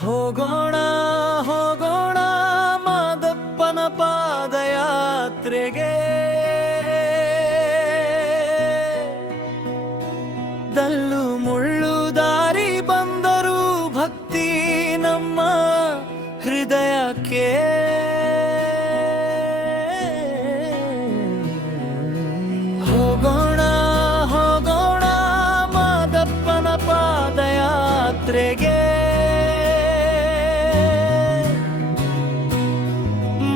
ಹೋಗೋಣ ಹೋಗೋಣ ಮಾದಪ್ಪನ ಪಾದಯಾತ್ರೆಗೆ, ದಲ್ಲು ಮುಳ್ಳು ದಾರಿ ಬಂದರೂ ಭಕ್ತಿ ನಮ್ಮ ಹೃದಯಕ್ಕೆ. ಹೋಗೋಣ ಹೋಗೋಣ ಮಾದಪ್ಪನ ಪಾದಯಾತ್ರೆಗೆ,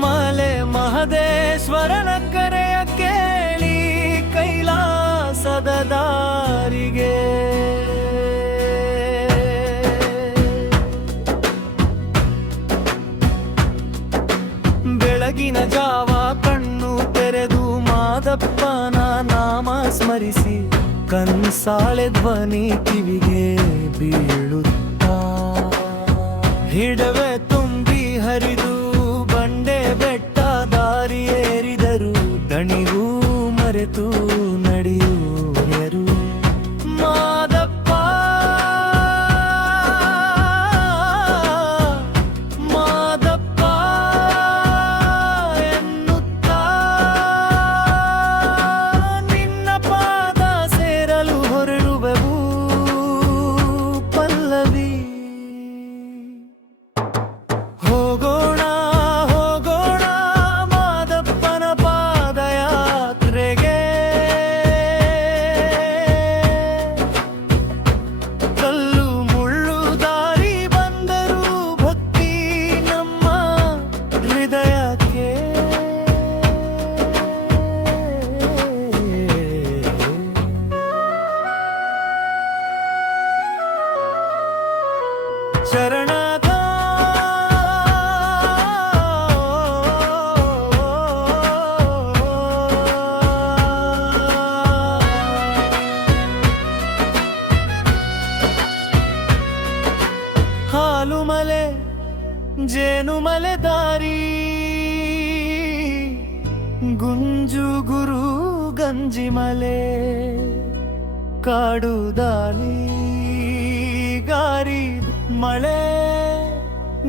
ಮಲೆ ಮಹದೇಶ್ವರನ ಕರೆಯ ಕೇಳಿ ಕೈಲಾಸದ ದಾರಿಗೆ. ಬೆಳಗಿನ ಜಾವ ಕಣ್ಣು ತೆರೆದು ಮಾದಪ್ಪನ ನಾಮ ಸ್ಮರಿಸಿ, ಕನ್ಸಾಳೆ ಧ್ವನಿ ಕಿವಿಗೆ ಬೀಳುತ್ತಾ, ಹಿಡವೆ ತುಂಬಿ ಹರಿದು ಬಂಡೆ ಬೆಟ್ಟ ದಾರಿ ಏರಿದರು, ದಣಿಗೂ ಮರೆತು ನಡೆಯುವರು. ಮಾದಪ್ಪ ಮಾದಪ್ಪ ಎನ್ನುತ್ತಾ ನಿನ್ನ ಪಾದ ಸೇರಲು ಹೊರಡುವೆವು ಪಲ್ಲವಿ. ಹೋಗೋಣ ಹೋಗೋಣ ಮಾದಪ್ಪನ ಪಾದಯಾತ್ರೆಗೆ, ಕಲ್ಲು ಮುಳ್ಳು ದಾರಿ ಬಂದರೂ ಭಕ್ತಿ ನಮ್ಮ ಹೃದಯಕ್ಕೆ. ಶರಣದ ಹಾಲು ಮಲೆ ಜೇನು ಮಲೆ ದಾರಿ, ಗುಂಜು ಗುರು ಗಂಜಿ ಮಲೆ, ಕಾಡು ದಾಲಿ ಗಾರಿ ಮಳೆ,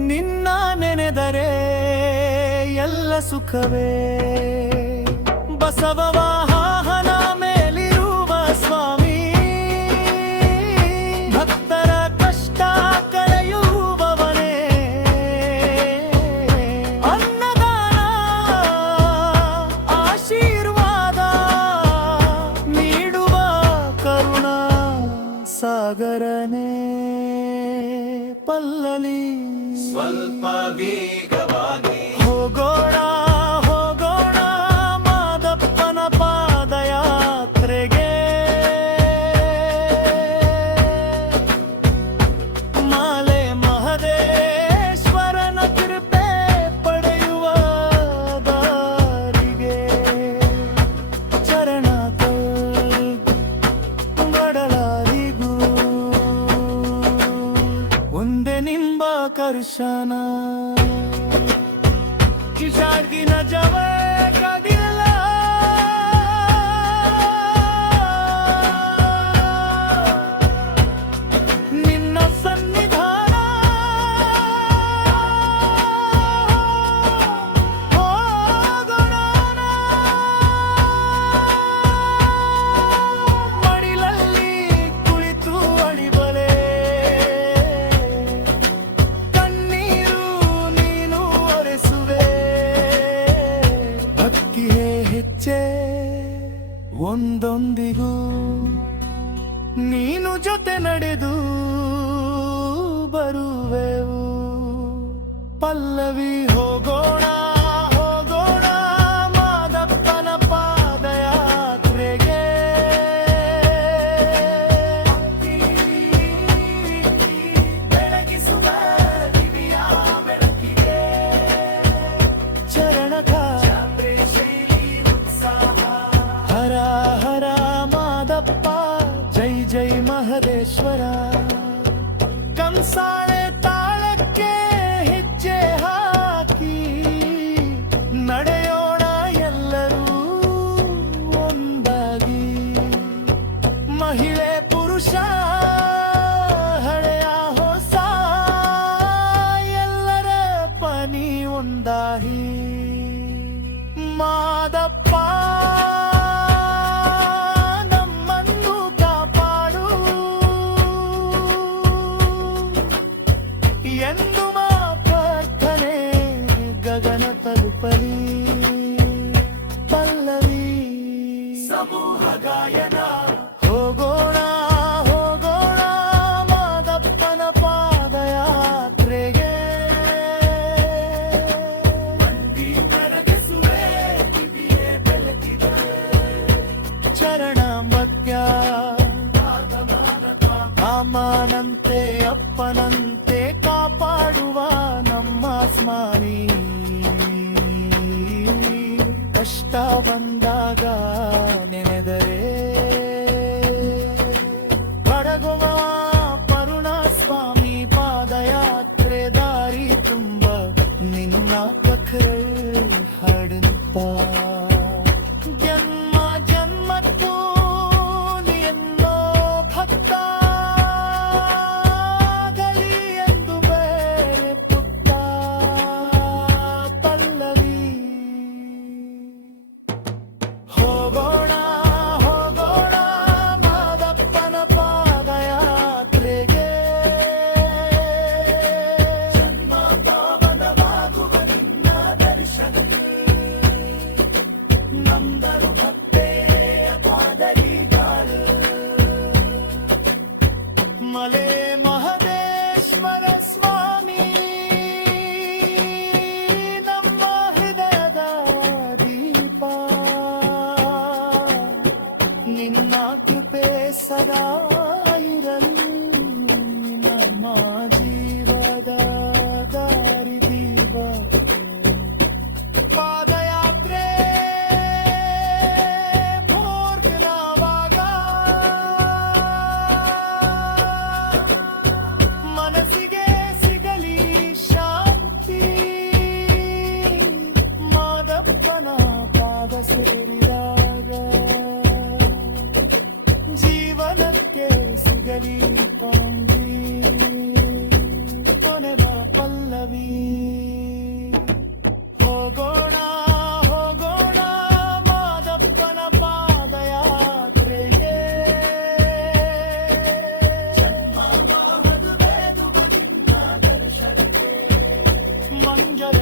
ನಿನ್ನ ನೆನೆದರೆ ಎಲ್ಲ ಸುಖವೇ. ಬಸವ ವಾಹನ ಮೇಲಿರುವ ಸ್ವಾಮಿ, ಭಕ್ತರ ಕಷ್ಟ ಕಳೆಯುವವನೇ, ಅನ್ನದಾನ ಆಶೀರ್ವಾದ ನೀಡುವ ಕರುಣಾ ಸಾಗರನೇ ಪಲ್ಲಲಿ. ಸ್ವಲ್ಪ ವೇಗವಾಗಿ ಹೋಗೋಣ ಹೋಗೋಣ ಮಾದಪ್ಪನ ಪಾದಯಾತ್ರೆಗೆ, ಮಾಲೆ ಮಹದೇಶ್ವರನ ಕೃಪೆ ಪಡೆಯುವ ದಾರಿಗೆ. ಚರಣ ಬಡಲಾರಿಗೂ ಒಂದೇ ನಿಂಬ ಕರ್ಶನ, ಕಿಶಾಡ್ಗಿನ ಜವೇ ಕದಿಲ್ಲ, ನಿನ್ನ ಸನ್ನಿಧಾನ ಹೋಗೋಣ. ಮಡಿಲಲ್ಲಿ ಕುಳಿತು ಅಳಿಬಲೆ, ಕಣ್ಣೀರು ನೀನು ಒರೆಸುವೆ, ಭಕ್ತಿಯೇ ಹೆಚ್ಚೆ ಒಂದೊಂದಿಗೂ ನೀನು ಜೊತೆ ನಡೆದು ಬರುವೆವು ಪಲ್ಲವಿ. ಹೋಗೋಣ ಹೋಗೋಣ ಮಾದಪ್ಪನ ಪಾದಯಾತ್ರೆಗೆ, ಬೆಳಗಿಸುವ ದಿವ್ಯ ಬೆಳಕಿಗೆ. ಚರಣಕ ಹರ ಹರ ಮಾದಪ್ಪ, ಜೈ ಜೈ ಮಹದೇಶ್ವರ. ಕಂಸಾಳೆ ತಾಳಕ್ಕೆ ಹೆಜ್ಜೆ ಹಾಕಿ ನಡೆಯೋಣ ಎಲ್ಲರೂ ಒಂದಾಗಿ. ಮಹಿಳೆ ಪುರುಷ ಹಳೆಯ ಹೊಸ ಎಂದು ಮಾತರ್ಥನೆ ಗಗನ ತಲುಪಲಿ ಪಲ್ಲವಿ ಸಮೂಹ ಗಾಯನ ಹೋಗೋಣ ಹೋಗೋಣ ಮಾದಪ್ಪನ ಪಾದಯಾತ್ರೆಗೆ ಮಂಡಿ ನರಗಿಸುವೆ ಕಿವಿಯೇ ಬೆಳಕಿದೆ ಚರಣ ಮಧ್ಯ ಅಮ್ಮನಂತೆ ಅಪ್ಪನಂತೆ ಕಾಪಾಡುವ ನಮ್ಮ ಸ್ಮಾರಿ ಕಷ್ಟ ಬಂದಾಗ ನೆನೆದರೆ ಕಡಗುವ ಪರುಣ ಸ್ವಾಮಿ ಪಾದಯಾತ್ರೆ ದಾರಿ ತುಂಬ ನಿನ್ನ ಪಖರಲ್ ಹಾಡುತ್ತ ಜನ್ಮ ಜನ್ಮಕ್ಕೂ ನಿನ್ನೋ ಭಕ್ತ ಆಗಲಿ ಎಂದು ಬೇರೆ ಪುತ್ತ ಪಲ್ಲವಿ ಹೋಗೋಣ ಹೋಗೋಣ ಮಾದಪ್ಪನ ಪಾದಯಾತ್ರೆಗೆ ಜನ್ಮ ಪಾವನವಾಗುವ ನಿನ್ನ ದರ್ಶನಕ್ಕೆ ನಂದರು ಭಕ್ತೆಯ ಪಾದರಿಗಾಲು ಮಲೆ ಮಹದೇಶ್ವರ ಸ್ವಾಮಿ ನಮ್ಮ ಹೃದಯದ ದೀಪ ನಿನ್ನ ಕೃಪೆ ಸದಾ ಇರಲಿ ನಮ್ಮ ಜೀವದ ದಾರಿದೀಪ ಪಾದಯಾತ್ರೆ ಪೂರ್ಣವಾಗ ಮನಸ್ಸಿಗೆ ಸಿಗಲಿ ಶಾಂತಿ ಮಾದಪ್ಪನ ಪಾದ ಸೇರಿದಾಗ ಜೀವನಕ್ಕೆ ಸಿಗಲಿ ಪಂಡಿ ಕೊನೆವ ಪಲ್ಲವಿ ಹೋಗೋಣ ಹೋಗೋಣ ಮಾದಪ್ಪನ ಪಾದಯಾತ್ರೆಗೆ ಜನ್ಮ ಮದುವೆದು ನಿನ್ನ ದರ್ಶನಕ್ಕೆ ಮಂಜರ